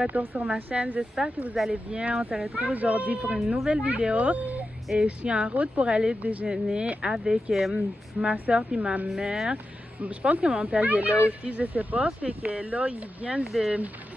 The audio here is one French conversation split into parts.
retour sur ma chaîne. J'espère que vous allez bien. On se retrouve aujourd'hui pour une nouvelle vidéo. Et je suis en route pour aller déjeuner avec ma soeur puis ma mère. Je pense que mon père il est là aussi, je sais pas. Fait que là, ils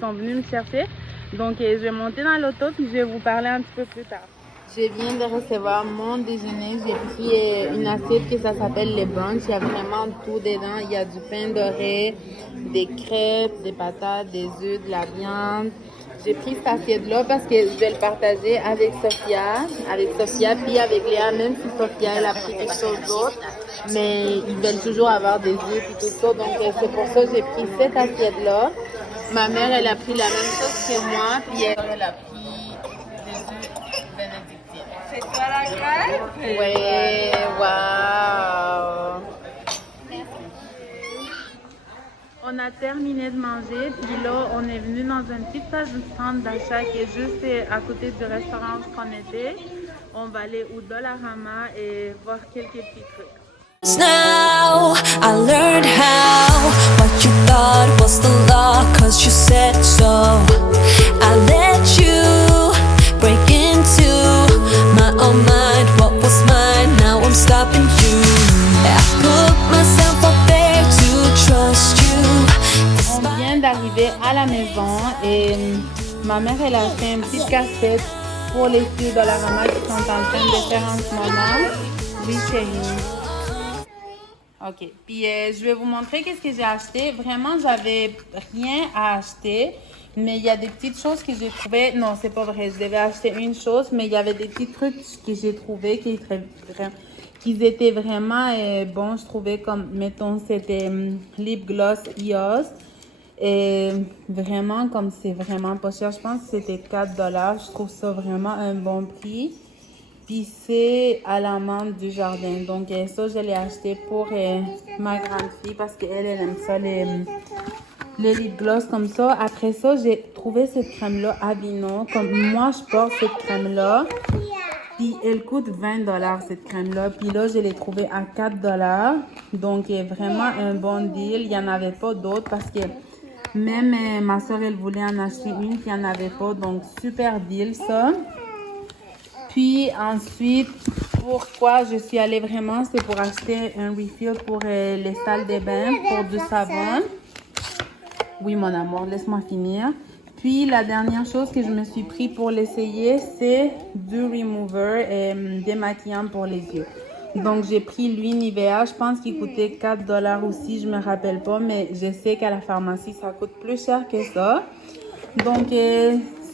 sont venus me chercher. Donc, je vais monter dans l'auto puis je vais vous parler un petit peu plus tard. Je viens de recevoir mon déjeuner. J'ai pris une assiette que ça s'appelle les brunchs. Il y a vraiment tout dedans. Il y a du pain doré, des crêpes, des patates, des œufs, de la viande. J'ai pris cette assiette-là parce que je vais le partager avec Sophia, puis avec Léa, même si Sophia elle a pris quelque chose d'autre. Mais ils veulent toujours avoir des œufs et tout ça. Donc, c'est pour ça que j'ai pris cette assiette-là. Ma mère, elle a pris la même chose que moi, puis elle a pris des œufs bénédictines. C'est toi la crêpe? Ouais, waouh! On a terminé de manger, puis là, on est venu dans une petite centre d'achat qui est juste à côté du restaurant où on était. On va aller au Dollarama et voir quelques petits trucs. Now I learned how what you thought was the law, cause you said so. I let you break into my own mind. What was mine, now I'm stopping you. I put myself up there to trust you. On vient d'arriver à la maison et ma mère elle a fait une petite casse-tête pour les filles de Dollarama qui sont en train de faire en ce moment. Oui chérie. Ok, puis je vais vous montrer qu'est-ce que j'ai acheté. Vraiment, j'avais rien à acheter, mais il y a des petites choses que j'ai trouvées. Non, c'est pas vrai, je devais acheter une chose, mais il y avait des petits trucs que j'ai trouvés qui étaient vraiment bons. Je trouvais comme, mettons, c'était lip gloss EOS. Et vraiment, comme c'est vraiment pas cher, je pense que c'était 4 $. Je trouve ça vraiment un bon prix. Puis c'est à l'amande du jardin. Donc ça, je l'ai acheté pour ma grande fille parce qu'elle aime ça, les lip gloss comme ça. Après ça, j'ai trouvé cette crème-là à Vino. Comme moi, je porte cette crème-là. Puis elle coûte 20 $ cette crème-là. Puis là, je l'ai trouvée à 4 $. Donc vraiment un bon deal. Il n'y en avait pas d'autres parce que même ma soeur, elle voulait en acheter une. Puis il n'y en avait pas. Donc super deal ça. Puis ensuite, pourquoi je suis allée vraiment, c'est pour acheter un refill pour les salles de bain, pour du savon. Oui, mon amour, laisse-moi finir. Puis la dernière chose que je me suis pris pour l'essayer, c'est du remover démaquillant pour les yeux. Donc j'ai pris lui Nivea, je pense qu'il coûtait 4 $ aussi, je me rappelle pas, mais je sais qu'à la pharmacie, ça coûte plus cher que ça. Donc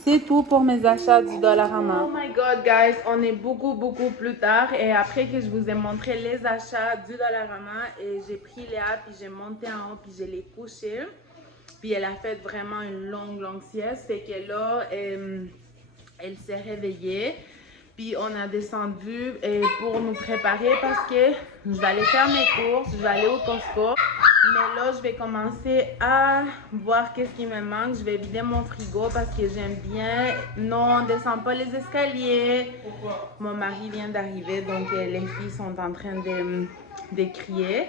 c'est tout pour mes achats du Dollarama. Oh my god guys, on est beaucoup plus tard et après que je vous ai montré les achats du Dollarama et j'ai pris Léa puis j'ai monté en haut puis je l'ai couchée. Puis elle a fait vraiment une longue sieste, fait que là elle s'est réveillée. Puis on a descendu pour nous préparer parce que je vais aller faire mes courses, je vais aller au Costco. Mais là, je vais commencer à voir qu'est-ce qui me manque. Je vais vider mon frigo parce que j'aime bien. Non, on ne descend pas les escaliers. Pourquoi? Mon mari vient d'arriver, donc les filles sont en train de crier.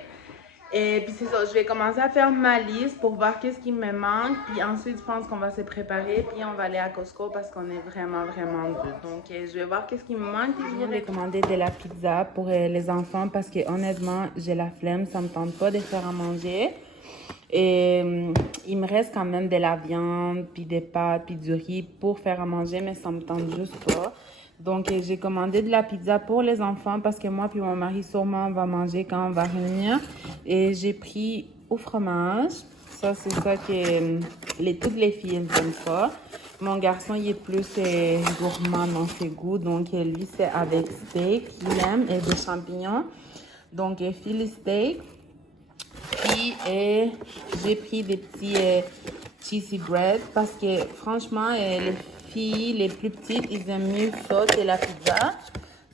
Et puis c'est ça, je vais commencer à faire ma liste pour voir qu'est-ce qui me manque. Puis ensuite, je pense qu'on va se préparer. Puis on va aller à Costco parce qu'on est vraiment deux. Donc je vais voir qu'est-ce qui me manque. Puis je vais commander de la pizza pour les enfants parce que honnêtement, j'ai la flemme. Ça me tente pas de faire à manger. Et il me reste quand même de la viande, puis des pâtes, puis du riz pour faire à manger. Mais ça me tente juste pas. Donc, j'ai commandé de la pizza pour les enfants parce que moi puis mon mari, sûrement, on va manger quand on va revenir. Et j'ai pris au fromage. Ça, c'est ça que toutes les filles aiment ça. Mon garçon, il est plus gourmand dans ses goûts. Donc, lui, c'est avec steak. Il aime et des champignons. Donc, Philly steak. Puis, j'ai pris des petits cheesy bread parce que, franchement, les filles, les plus petites, ils aiment mieux ça que la pizza.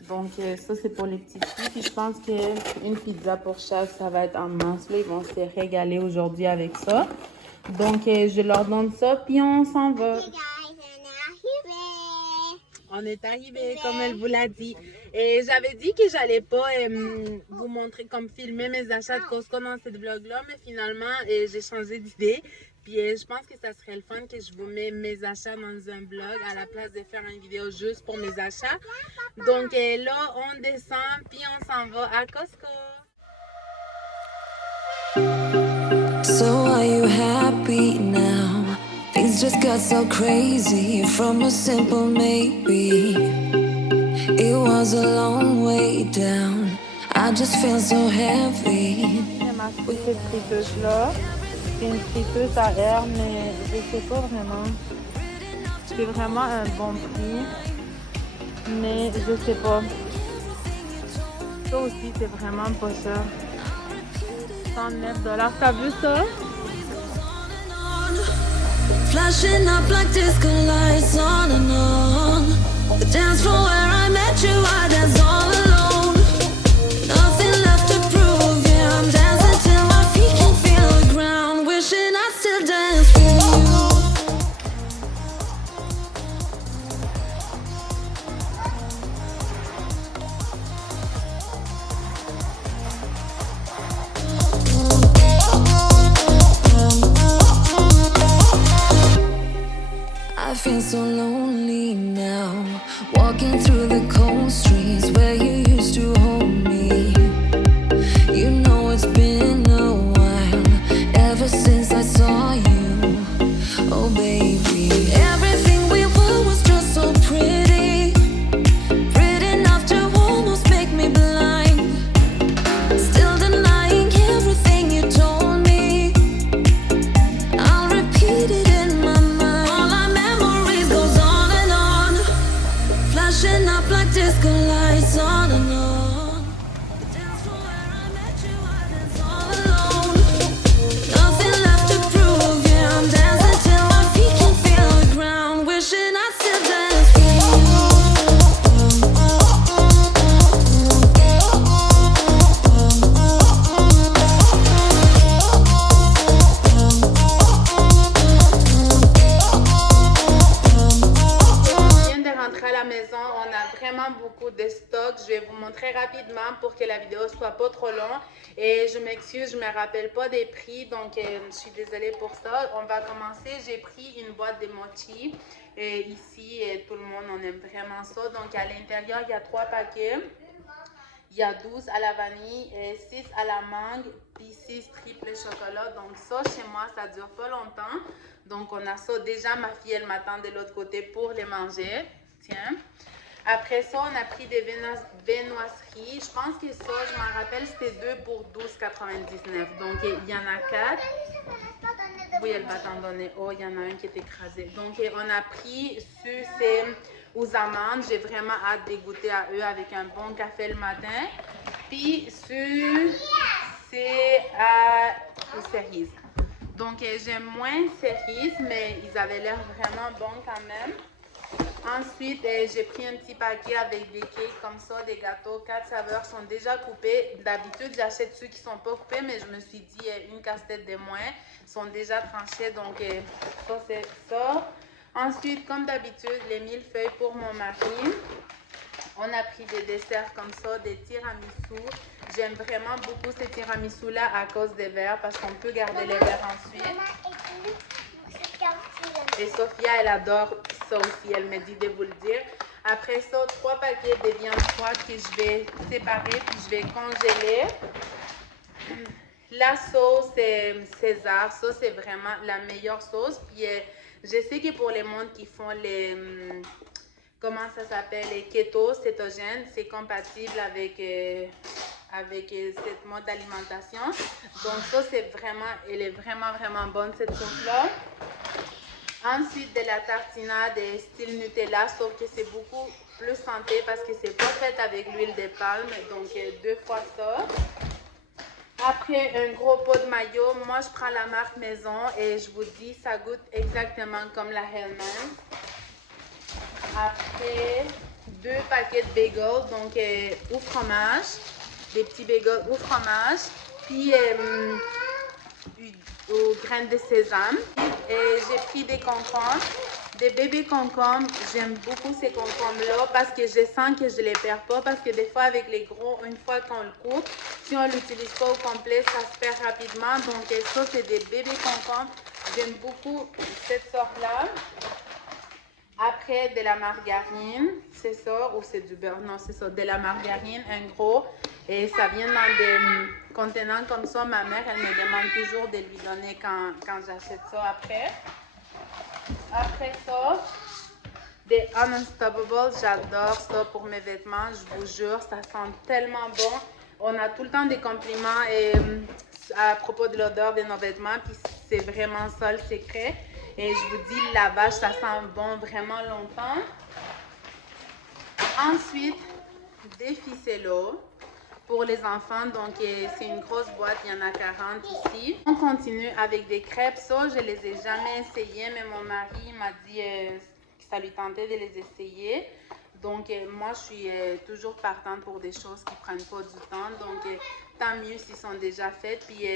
Donc, ça, c'est pour les petites filles. Puis, je pense qu'une pizza pour chaque, ça va être en masse. Là, ils vont se régaler aujourd'hui avec ça. Donc, je leur donne ça, puis on s'en va. On est arrivé, comme elle vous l'a dit. Et j'avais dit que j'allais pas vous montrer comme filmer mes achats de Costco dans cette vlog-là, mais finalement, j'ai changé d'idée. Puis je pense que ça serait le fun que je vous mette mes achats dans un vlog à la place de faire une vidéo juste pour mes achats. Donc là, on descend puis on s'en va à Costco. So are you happy now? Things just got so crazy from a simple maybe. It was a long way down. I just feel so heavy. J'aime acheter cette friteuse-là. C'est une friteuse à air, mais je sais pas vraiment. C'est vraiment un bon prix. Mais je sais pas. Ça aussi, c'est vraiment pas cher. 109$. T'as vu ça? Flashing up like disco lights on and on. The dance floor where I met you, I danced all alone. Nothing left to prove, yeah, I'm dancing till my feet can feel the ground. Wishing I still dance with you. I feel so lonely now, walking through the cold streets where you used to hold me. You know it's been a while, ever since I saw you. Oh baby, everything we were was just so pretty, pretty enough to almost make me blind. Still denying everything you told me. I'll repeat it in my mind. All our memories goes on and on, flashing up like disco lights on and on. The dance floor where I met you, I dance all alone. Nothing left to prove, yeah, I'm dancing till my feet can feel the ground. Wishing I still dance with you. On vient de rentrer à la maison, on a vraiment beaucoup de stock. Je vais vous montrer rapidement pour que la vidéo soit pas trop longue. Et je m'excuse, je me rappelle pas des prix, donc je suis désolée pour ça. On va commencer. J'ai pris une boîte de mochi. Et ici, tout le monde on aime vraiment ça. Donc à l'intérieur, il y a 3 paquets. Il y a 12 à la vanille, et 6 à la mangue, puis 6 triple chocolat. Donc ça, chez moi, ça dure pas longtemps. Donc on a ça. Déjà, ma fille, elle m'attend de l'autre côté pour les manger. Tiens. Après ça, on a pris des viennoiseries. Je pense que ça, je m'en rappelle, c'était 2 pour 12,99. Donc il y en a 4. Oui, elle va t'en donner. Oh, il y en a un qui est écrasé. Donc on a pris c'est aux amandes. J'ai vraiment hâte de goûter à eux avec un bon café le matin. Puis c'est aux cerises. Donc j'aime moins cerises, mais ils avaient l'air vraiment bons quand même. Ensuite, j'ai pris un petit paquet avec des cakes comme ça, des gâteaux. 4 saveurs sont déjà coupés. D'habitude, j'achète ceux qui ne sont pas coupés, mais je me suis dit une casse-tête de moins. Ils sont déjà tranchés, donc ça, c'est ça. Ensuite, comme d'habitude, les millefeuilles pour mon mari. On a pris des desserts comme ça, des tiramisu. J'aime vraiment beaucoup ces tiramisu-là à cause des verres, parce qu'on peut garder les verres ensuite. Et Sophia, elle adore ça aussi, elle me dit de vous le dire. Après ça, 3 paquets de viande froide que je vais séparer, puis je vais congeler. La sauce César, ça c'est vraiment la meilleure sauce. Puis je sais que pour les mondes qui font les, comment ça s'appelle, les keto, cétogènes, c'est compatible avec cette mode d'alimentation. Donc ça c'est vraiment, elle est vraiment bonne cette sauce-là. Ensuite, de la tartinade style Nutella, sauf que c'est beaucoup plus santé parce que c'est pas fait avec l'huile de palme. Donc, 2 fois ça. Après, un gros pot de mayo. Moi, je prends la marque Maison et je vous dis, ça goûte exactement comme la Hellmann's. Après, 2 paquets de bagels, donc au fromage. Des petits bagels au fromage. Puis, aux graines de sésame. Et j'ai pris des concombres, des bébés concombres. J'aime beaucoup ces concombres-là parce que je sens que je ne les perds pas. Parce que des fois, avec les gros, une fois qu'on le coupe, si on ne l'utilise pas au complet, ça se perd rapidement. Donc ça, c'est des bébés concombres J'aime beaucoup cette sorte-là. Après, de la margarine, c'est ça, ou c'est du beurre? Non, c'est ça, de la margarine, un gros. Et ça vient dans des contenants comme ça. Ma mère, elle me demande toujours de lui donner quand j'achète ça après. Après ça, des Unstopables, j'adore ça pour mes vêtements, je vous jure, ça sent tellement bon. On a tout le temps des compliments à propos de l'odeur de nos vêtements, puis c'est vraiment ça le secret. Et je vous dis, le lavage, ça sent bon vraiment longtemps. Ensuite, des ficellos pour les enfants. Donc, c'est une grosse boîte, il y en a 40 ici. On continue avec des crêpes. Ça, je les ai jamais essayées, mais mon mari m'a dit que ça lui tentait de les essayer. Donc, moi, je suis toujours partante pour des choses qui ne prennent pas du temps. Donc, tant mieux s'ils sont déjà faits. Puis,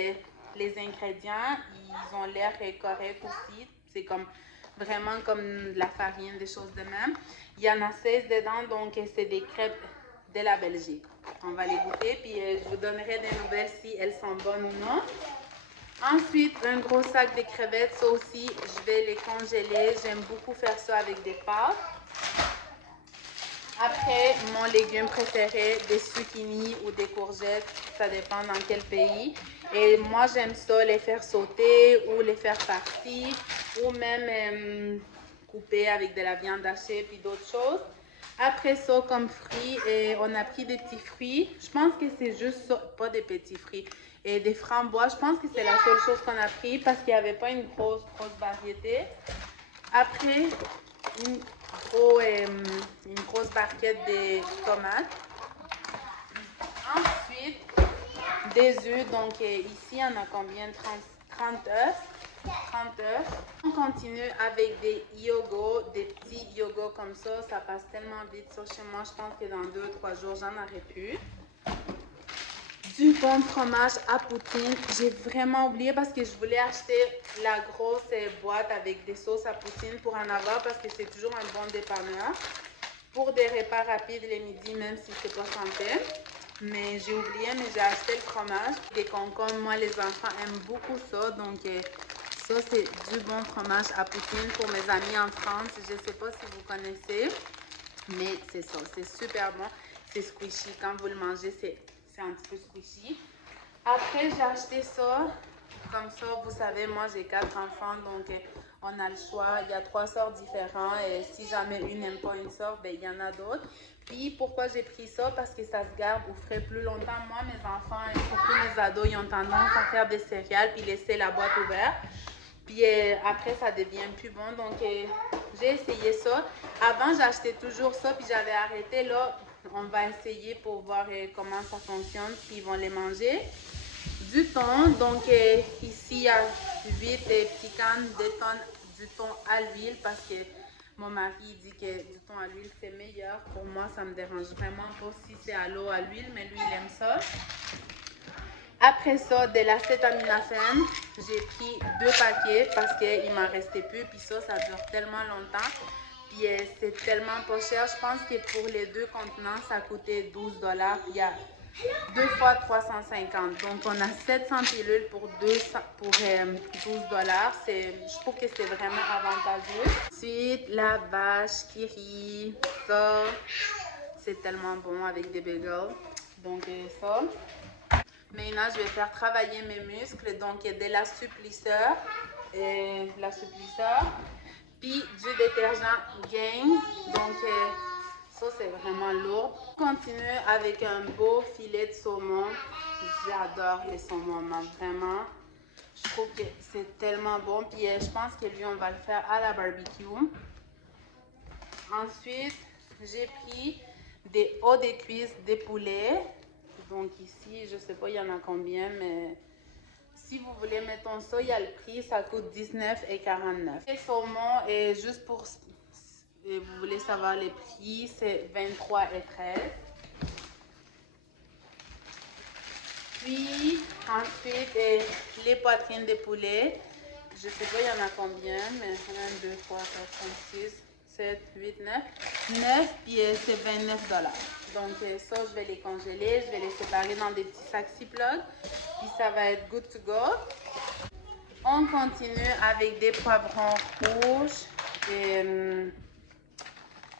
les ingrédients, ils ont l'air corrects aussi. C'est comme vraiment comme de la farine, des choses de même. Il y en a 16 dedans, donc c'est des crêpes de la Belgique. On va les goûter, puis je vous donnerai des nouvelles si elles sont bonnes ou non. Ensuite, un gros sac de crevettes. Ça aussi, je vais les congeler. J'aime beaucoup faire ça avec des pâtes. Après, mon légume préféré, des zucchini ou des courgettes, ça dépend dans quel pays. Et moi, j'aime ça, les faire sauter ou les faire farcis ou même couper avec de la viande hachée puis d'autres choses. Après ça, comme fruits, on a pris des petits fruits. Je pense que c'est juste ça, pas des petits fruits. Et des framboises, je pense que c'est la seule chose qu'on a pris parce qu'il n'y avait pas une grosse variété. Après, une grosse barquette de tomates. Ensuite, des œufs. Donc ici, il y en a combien? 30 œufs. 30 œufs. On continue avec des yogos, des petits yogos comme ça. Ça passe tellement vite. Ça, chez moi, je pense que dans 2-3 jours, j'en aurai plus. Du bon fromage à poutine. J'ai vraiment oublié parce que je voulais acheter la grosse boîte avec des sauces à poutine pour en avoir parce que c'est toujours un bon dépanneur. Pour des repas rapides les midis, même si c'est pas santé. Mais j'ai oublié, mais j'ai acheté le fromage. Des concombres, moi les enfants aiment beaucoup ça. Donc ça c'est du bon fromage à poutine pour mes amis en France. Je sais pas si vous connaissez, mais c'est ça, c'est super bon. C'est squishy. Quand vous le mangez, c'est un petit peu squishy. Après, j'ai acheté ça. Comme ça, vous savez, moi, j'ai 4 enfants, donc on a le choix. Il y a 3 sortes différentes et si jamais une n'aime pas une sorte, ben, il y en a d'autres. Puis, pourquoi j'ai pris ça? Parce que ça se garde au frais plus longtemps. Moi, mes enfants, et surtout mes ados, ils ont tendance à faire des céréales puis laisser la boîte ouverte. Puis après, ça devient plus bon. Donc, j'ai essayé ça. Avant, j'achetais toujours ça puis j'avais arrêté. Là, on va essayer pour voir comment ça fonctionne, puis ils vont les manger. Du thon, donc ici il y a 8 petits cannes de thon, du thon à l'huile parce que mon mari dit que du thon à l'huile c'est meilleur. Pour moi, ça me dérange vraiment pas si c'est à l'eau à l'huile, mais lui il aime ça. Après ça, de l'acétaminophène, j'ai pris 2 paquets parce qu'il m'en restait plus, puis ça dure tellement longtemps. Puis c'est tellement pas cher. Je pense que pour les 2 contenants, ça coûtait 12 $. Puis il y a 2 fois 350. Donc on a 700 pilules pour 12 $. Je trouve que c'est vraiment avantageux. Ensuite, la vache qui rit. Ça, c'est tellement bon avec des bagels. Donc ça. Maintenant, je vais faire travailler mes muscles. Donc de l'assouplisseur. Puis du détergent Gain. Donc ça c'est vraiment lourd. On continue avec un beau filet de saumon. J'adore les saumons, vraiment. Je trouve que c'est tellement bon. Puis je pense que lui on va le faire à la barbecue. Ensuite, j'ai pris des hauts de cuisse de poulet. Donc ici, je sais pas il y en a combien, mais si vous voulez, mettons ça, il y a le prix, ça coûte 19,49 $. Les saumons, et juste pour, et vous voulez savoir les prix, c'est 23,13 $. Puis, ensuite, les poitrines de poulet. Je sais pas, il y en a combien, mais 1, 2, 3, 4, 5, 6, 7, 8, 9. 9, puis c'est 29 $. Donc ça, je vais les congeler, je vais les séparer dans des petits sacs Ziploc. Puis ça va être good to go. On continue avec des poivrons rouges et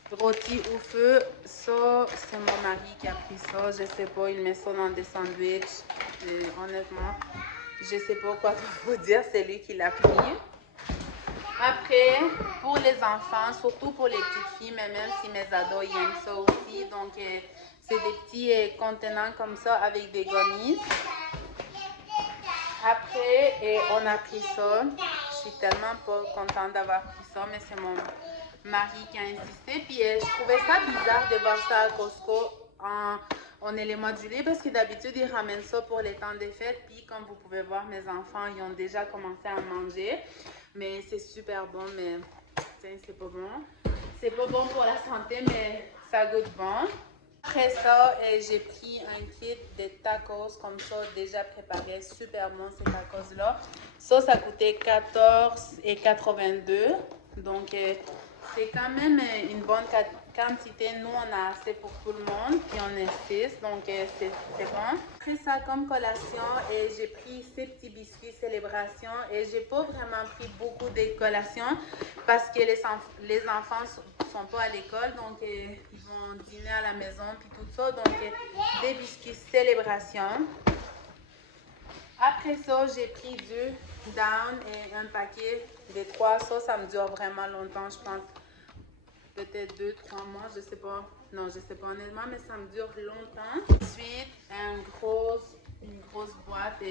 rôtis au feu. Ça, c'est mon mari qui a pris ça. Je sais pas, il met ça dans des sandwichs. Et honnêtement, je sais pas quoi vous dire, c'est lui qui l'a pris. Après, pour les enfants, surtout pour les petites filles, mais même si mes ados ils aiment ça aussi, donc c'est des petits contenants comme ça avec des gommis. Après, on a pris ça. Je suis tellement pas contente d'avoir pris ça, mais c'est mon mari qui a insisté. Puis je trouvais ça bizarre de voir ça à Costco on est le mois de juillet parce que d'habitude ils ramènent ça pour les temps des fêtes. Puis comme vous pouvez voir, mes enfants ils ont déjà commencé à manger. Mais c'est super bon, mais c'est pas bon. C'est pas bon pour la santé, mais ça goûte bon. Après ça, j'ai pris un kit de tacos comme ça, déjà préparé. Super bon ces tacos-là. Ça coûtait 14,82. Donc, c'est quand même une bonne quantité. Nous, on a assez pour tout le monde. Puis, on est 6. Donc, c'est bon. Après ça, comme collation, j'ai pris ces petits biscuits Célébration. Et j'ai pas vraiment pris beaucoup de collations parce que les enfants sont pas à l'école. Donc, ils vont dîner à la maison. Puis tout ça. Donc, des biscuits Célébration. Après ça, j'ai pris du Down et un paquet de 3. Ça me dure vraiment longtemps, je pense. Peut-être 2-3 mois, je sais pas. Non, je sais pas honnêtement, mais ça me dure longtemps. Ensuite, une grosse boîte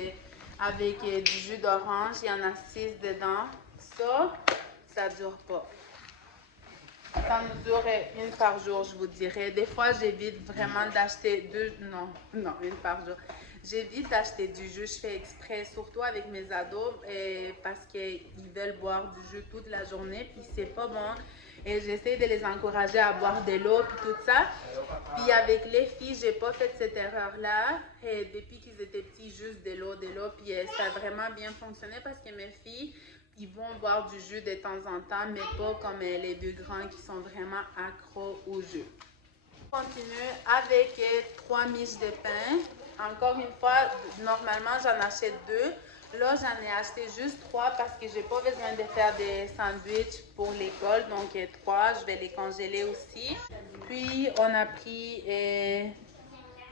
avec du jus d'orange. Il y en a 6 dedans. Ça dure pas. Ça me dure une par jour, je vous dirais. Des fois, j'évite vraiment d'acheter une par jour. J'évite d'acheter du jus, je fais exprès, surtout avec mes ados, parce qu'ils veulent boire du jus toute la journée, puis c'est pas bon. Et j'essaie de les encourager à boire de l'eau, puis tout ça. Puis avec les filles, j'ai pas fait cette erreur-là. Et depuis qu'ils étaient petits, juste de l'eau, puis ça a vraiment bien fonctionné parce que mes filles, ils vont boire du jus de temps en temps, mais pas comme les deux grands qui sont vraiment accros au jus. On continue avec 3 miches de pain. Encore une fois, normalement, j'en achète 2. Là, j'en ai acheté juste 3 parce que j'ai pas besoin de faire des sandwichs pour l'école. Donc, 3, je vais les congeler aussi. Puis, on a pris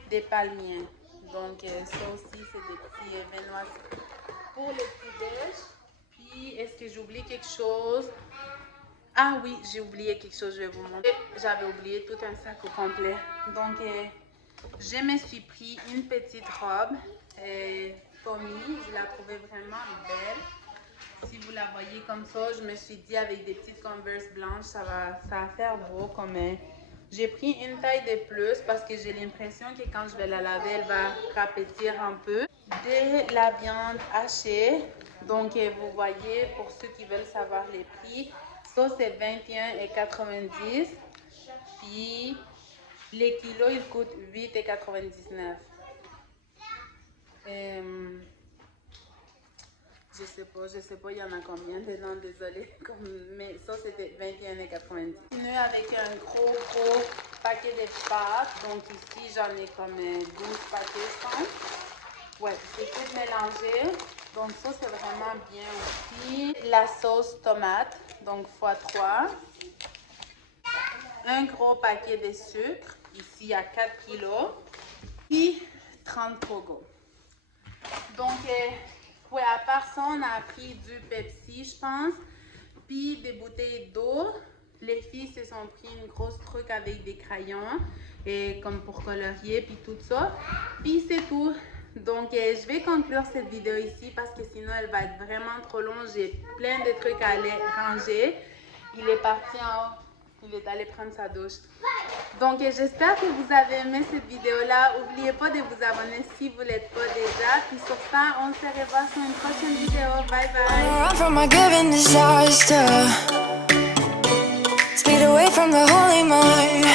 des palmiers. Donc, ça aussi, c'est des petits viennoiseries pour le petit-déj. Puis, est-ce que j'ai oublié quelque chose? Ah oui, j'ai oublié quelque chose, je vais vous montrer. J'avais oublié tout un sac au complet. Donc, je me suis pris une petite robe pommie. Je la trouvais vraiment belle. Si vous la voyez comme ça, je me suis dit avec des petites Converse blanches, ça va faire beau. J'ai pris une taille de plus parce que j'ai l'impression que quand je vais la laver, elle va rapétir un peu. De la viande hachée. Donc, vous voyez, pour ceux qui veulent savoir les prix, ça c'est 21,90. Puis, les kilos, ils coûtent 8,99. Je sais pas, il y en a combien dedans, désolée. Mais ça, c'était 21,90. Continue avec un gros paquet de pâtes. Donc ici, j'en ai comme 12 paquets, je pense. Ouais, c'est tout mélangé. Donc ça, c'est vraiment bien aussi. La sauce tomate, donc x3. Un gros paquet de sucre. Ici, il y a 4 kilos. Puis 30 Togo. Donc, ouais, à part ça, on a pris du Pepsi, je pense. Puis des bouteilles d'eau. Les filles se sont pris une grosse truc avec des crayons. Et comme pour colorier, puis tout ça. Puis c'est tout. Donc, je vais conclure cette vidéo ici parce que sinon, elle va être vraiment trop longue. J'ai plein de trucs à aller ranger. Il est parti en haut. Il est allé prendre sa douche. Donc, j'espère que vous avez aimé cette vidéo-là. N'oubliez pas de vous abonner si vous ne l'êtes pas déjà. Puis sur ça, on se revoit sur une prochaine vidéo. Bye bye. Run from a given disaster. Speed away from the holy mind.